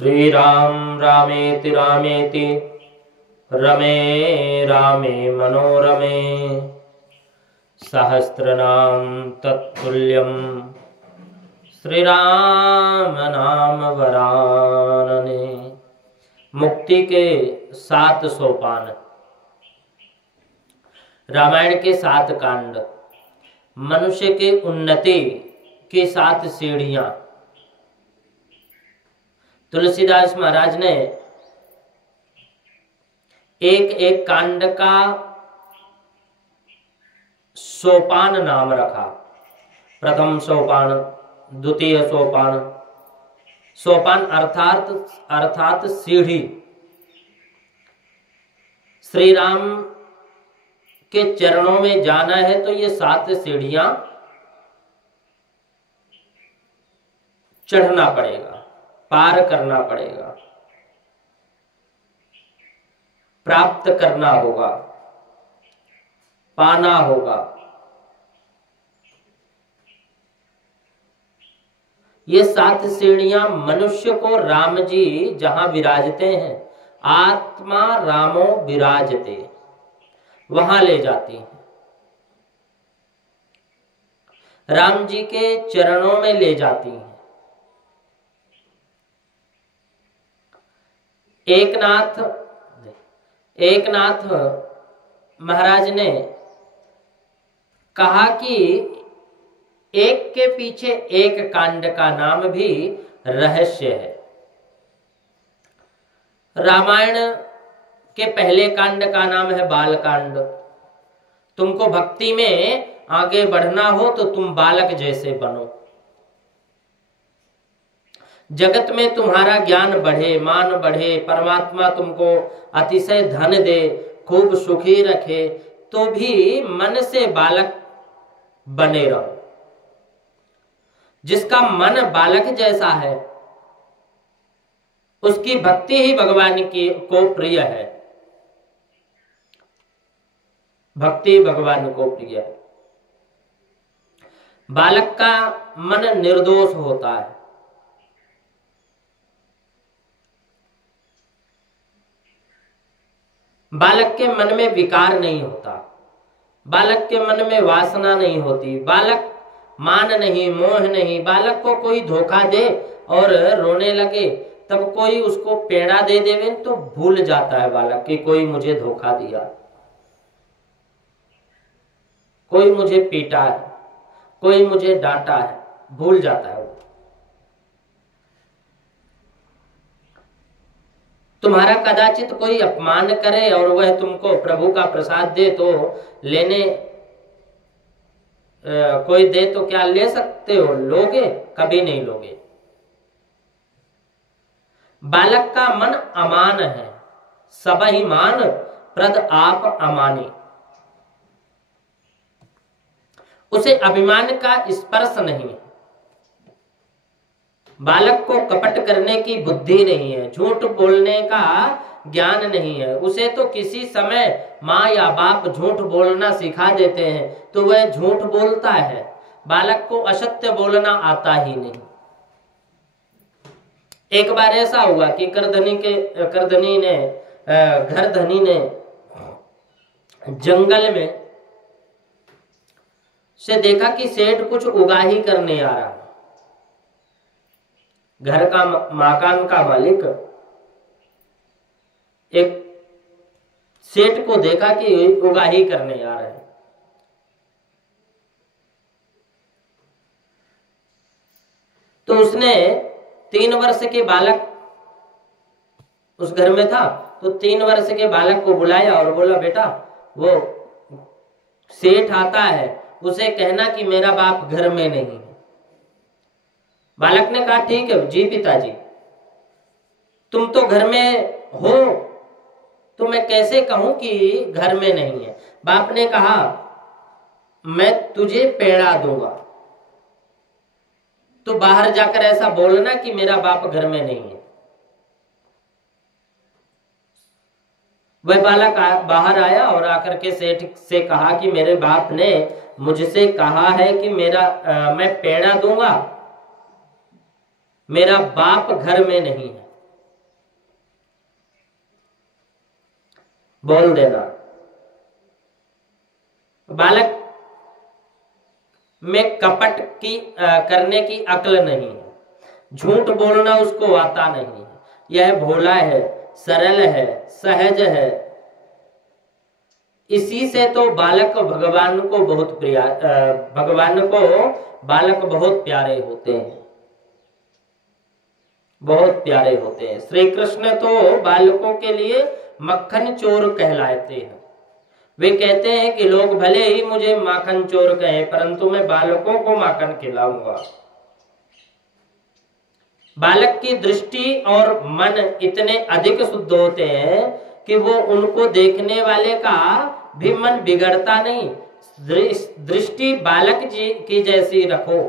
श्रीराम रामेति रामेति रमे रामे मनोरमे सहस्रनाम तत्तुल्यं श्रीराम नाम वरानने। मुक्ति के 7 सोपान। रामायण के 7 कांड। मनुष्य के उन्नति की 7 सीढ़ियां। तुलसीदास महाराज ने एक एक कांड का सोपान नाम रखा। प्रथम सोपान, द्वितीय सोपान। सोपान अर्थात सीढ़ी। श्री राम के चरणों में जाना है तो ये 7 सीढ़ियां चढ़ना पड़ेगा, पार करना पड़ेगा, प्राप्त करना होगा, पाना होगा। ये 7 सीढ़ियां मनुष्य को राम जी जहां विराजते हैं, आत्मा रामो विराजते, वहां ले जाती हैं। राम जी के चरणों में ले जाती हैं। एकनाथ महाराज ने कहा कि एक के पीछे एक कांड का नाम भी रहस्य है। रामायण के पहले कांड का नाम है बाल कांड। तुमको भक्ति में आगे बढ़ना हो तो तुम बालक जैसे बनो। जगत में तुम्हारा ज्ञान बढ़े, मान बढ़े, परमात्मा तुमको अतिशय धन दे, खूब सुखी रखे, तो भी मन से बालक बने रहो। जिसका मन बालक जैसा है उसकी भक्ति ही भगवान को प्रिय है। भक्ति भगवान को प्रिय है। बालक का मन निर्दोष होता है। बालक के मन में विकार नहीं होता, बालक के मन में वासना नहीं होती, बालक मान नहीं, मोह नहीं। बालक को कोई धोखा दे और रोने लगे, तब कोई उसको पेड़ा दे देवे तो भूल जाता है बालक कि कोई मुझे धोखा दिया, कोई मुझे पीटा है, कोई मुझे डांटा है, भूल जाता है वो। तुम्हारा कदाचित कोई अपमान करे और वह तुमको प्रभु का प्रसाद दे तो लेने कोई दे तो क्या ले सकते हो? लोगे? कभी नहीं लोगे। बालक का मन अमान है। सब ही मान प्रद आप अमानी। उसे अभिमान का स्पर्श नहीं है। बालक को कपट करने की बुद्धि नहीं है, झूठ बोलने का ज्ञान नहीं है। उसे तो किसी समय माँ या बाप झूठ बोलना सिखा देते हैं तो वह झूठ बोलता है। बालक को असत्य बोलना आता ही नहीं। एक बार ऐसा हुआ कि घरधनी ने जंगल में से देखा कि सेठ कुछ उगाही करने आ रहा। घर का मकान का मालिक एक सेठ को देखा कि उगाही करने आ रहे हैं। तो उसने 3 वर्ष के बालक उस घर में था, तो 3 वर्ष के बालक को बुलाया और बोला, बेटा वो सेठ आता है, उसे कहना कि मेरा बाप घर में नहीं है। बालक ने कहा, ठीक है जी पिताजी, तुम तो घर में हो तो मैं कैसे कहूं कि घर में नहीं है। बाप ने कहा, मैं तुझे पेड़ा दूंगा, तो बाहर जाकर ऐसा बोलना कि मेरा बाप घर में नहीं है। वह बालक बाहर आया और आकर के सेठ से कहा कि मेरे बाप ने मुझसे कहा है कि मैं पेड़ा दूंगा, मेरा बाप घर में नहीं है। बोल देना। बालक में कपट की करने की अक्ल नहीं है, झूठ बोलना उसको आता नहीं है, यह भोला है, सरल है, सहज है। इसी से तो बालक भगवान को बहुत भगवान को बालक बहुत प्यारे होते हैं, बहुत प्यारे होते हैं। श्री कृष्ण तो बालकों के लिए मक्खन चोर कहलाते हैं। वे कहते हैं कि लोग भले ही मुझे माखन चोर कहें, परंतु मैं बालकों को माखन खिलाऊंगा। बालक की दृष्टि और मन इतने अधिक शुद्ध होते हैं कि वो उनको देखने वाले का भी मन बिगड़ता नहीं। दृष्टि बालक जी की जैसी रखो।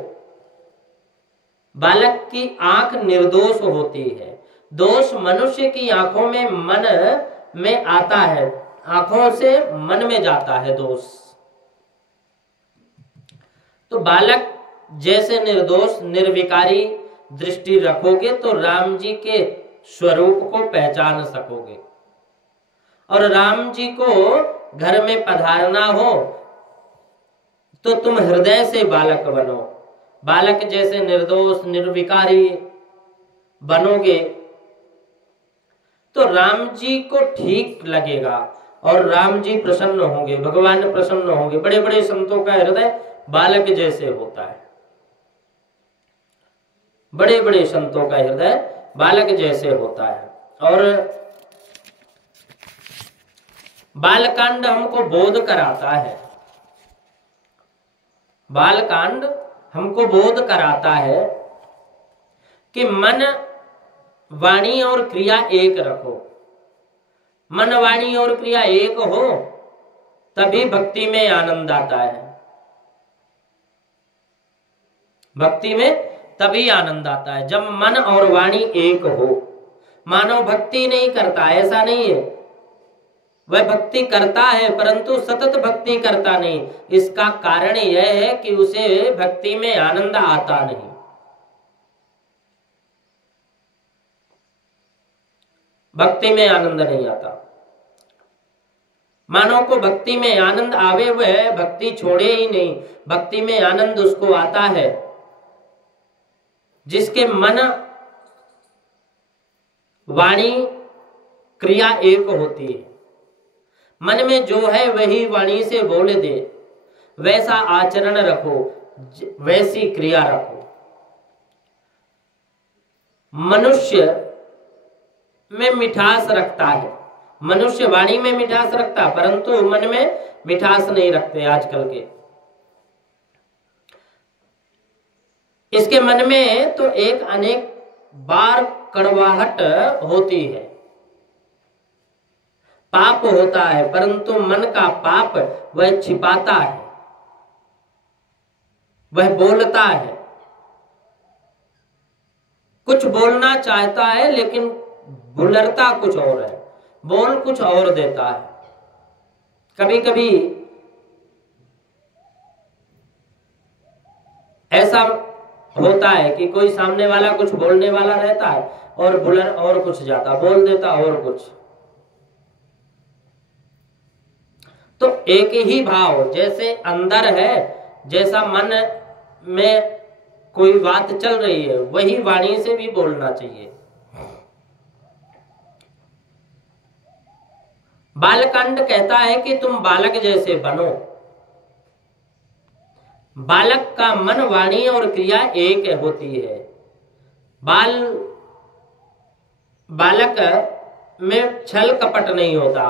बालक की आंख निर्दोष होती है, दोष मनुष्य की आंखों में मन में आता है, आंखों से मन में जाता है दोष। तो बालक जैसे निर्दोष निर्विकारी दृष्टि रखोगे तो राम जी के स्वरूप को पहचान सकोगे। और राम जी को घर में पधारना हो तो तुम हृदय से बालक बनो। बालक जैसे निर्दोष निर्विकारी बनोगे तो राम जी को ठीक लगेगा और राम जी प्रसन्न होंगे, भगवान प्रसन्न होंगे। बड़े बड़े संतों का हृदय बालक जैसे होता है, बड़े बड़े संतों का हृदय बालक जैसे होता है। और बालकांड हमको बोध कराता है, बालकांड हमको बोध कराता है कि मन वाणी और क्रिया एक रखो। मन वाणी और क्रिया एक हो तभी भक्ति में आनंद आता है, भक्ति में तभी आनंद आता है जब मन और वाणी एक हो। मानव भक्ति नहीं करता, ऐसा नहीं है, वह भक्ति करता है परंतु सतत भक्ति करता नहीं। इसका कारण यह है कि उसे भक्ति में आनंद आता नहीं। भक्ति में आनंद नहीं आता। मानव को भक्ति में आनंद आवे, वह भक्ति छोड़े ही नहीं। भक्ति में आनंद उसको आता है जिसके मन वाणी क्रिया एक होती है। मन में जो है वही वाणी से बोल दे, वैसा आचरण रखो, वैसी क्रिया रखो। मनुष्य में मिठास रखता है, मनुष्य वाणी में मिठास रखता परंतु मन में मिठास नहीं रखते आजकल के। इसके मन में तो एक अनेक बार कड़वाहट होती है, पाप होता है, परंतु मन का पाप वह छिपाता है, वह बोलता है। कुछ बोलना चाहता है लेकिन बुलरता कुछ और है, बोल कुछ और देता है। कभी कभी ऐसा होता है कि कोई सामने वाला कुछ बोलने वाला रहता है और बुलर और कुछ जाता, बोल देता और कुछ। तो एक ही भाव जैसे अंदर है, जैसा मन में कोई बात चल रही है वही वाणी से भी बोलना चाहिए। बालकांड कहता है कि तुम बालक जैसे बनो। बालक का मन वाणी और क्रिया एक होती है। बालक में छल कपट नहीं होता।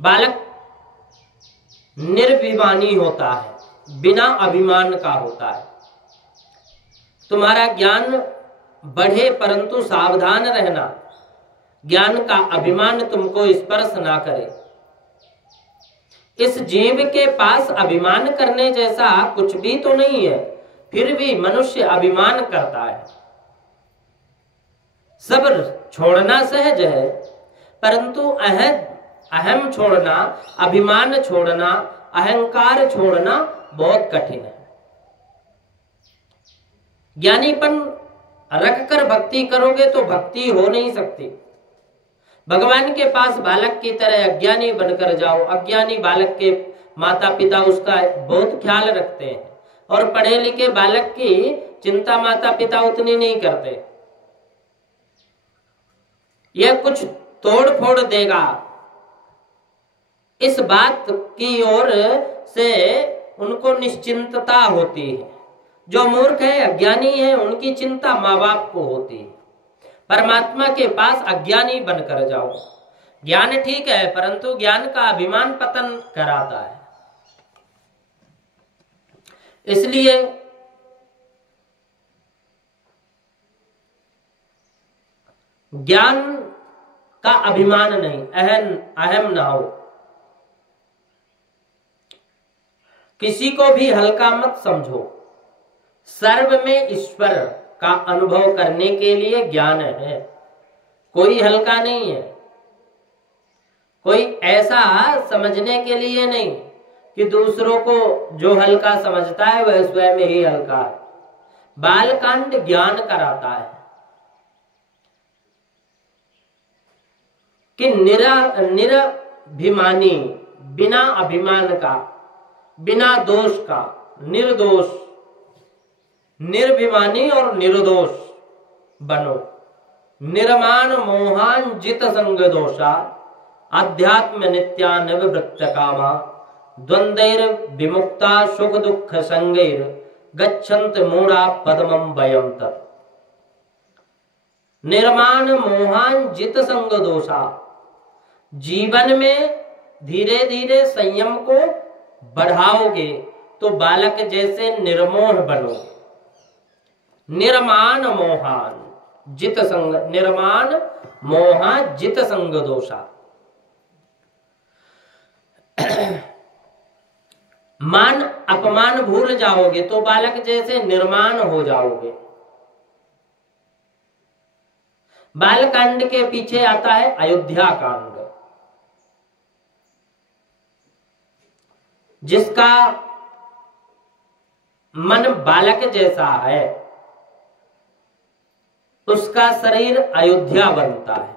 बालक निर्भिमानी होता है, बिना अभिमान का होता है। तुम्हारा ज्ञान बढ़े परंतु सावधान रहना, ज्ञान का अभिमान तुमको स्पर्श ना करे। इस जीव के पास अभिमान करने जैसा कुछ भी तो नहीं है, फिर भी मनुष्य अभिमान करता है। सब्र छोड़ना सहज है परंतु अहम छोड़ना, अभिमान छोड़ना, अहंकार छोड़ना बहुत कठिन है। ज्ञानीपन रखकर भक्ति करोगे तो भक्ति हो नहीं सकती। भगवान के पास बालक की तरह अज्ञानी बनकर जाओ। अज्ञानी बालक के माता पिता उसका बहुत ख्याल रखते हैं, और पढ़े लिखे बालक की चिंता माता पिता उतनी नहीं करते। यह कुछ तोड़ फोड़ देगा, इस बात की ओर से उनको निश्चिंतता होती है। जो मूर्ख है, अज्ञानी है, उनकी चिंता माँ बाप को होती है। परमात्मा के पास अज्ञानी बनकर जाओ। ज्ञान ठीक है, परंतु ज्ञान का अभिमान पतन कराता है। इसलिए ज्ञान का अभिमान नहीं, अहम ना हो। किसी को भी हल्का मत समझो। सर्व में ईश्वर का अनुभव करने के लिए ज्ञान है, कोई हल्का नहीं है। कोई ऐसा समझने के लिए नहीं कि दूसरों को जो हल्का समझता है वह स्वयं ही हल्का है। बालकांड ज्ञान कराता है कि निरभिमानी, बिना अभिमान का, बिना दोष का, निर्दोष, निर्भिमानी और निर्दोष बनो। निर्माण मोहान जित संग दोषा, अध्यात्म नित्यानवृत्त कामा, द्वंद्वैर विमुक्ता सुख दुख संगैर, गच्छन्त मूढ़ा पद्मं भयं तत्। निर्माण मोहान जित संग दोषा, जीवन में धीरे धीरे संयम को बढ़ाओगे तो बालक जैसे निर्मोह बनोगे। निर्माण मोहान जित संग, निर्माण मोहा जित संग दोषा। मान अपमान भूल जाओगे तो बालक जैसे निर्माण हो जाओगे। बालकांड के पीछे आता है अयोध्या कांड, जिसका मन बालक जैसा है उसका शरीर अयोध्या बनता है।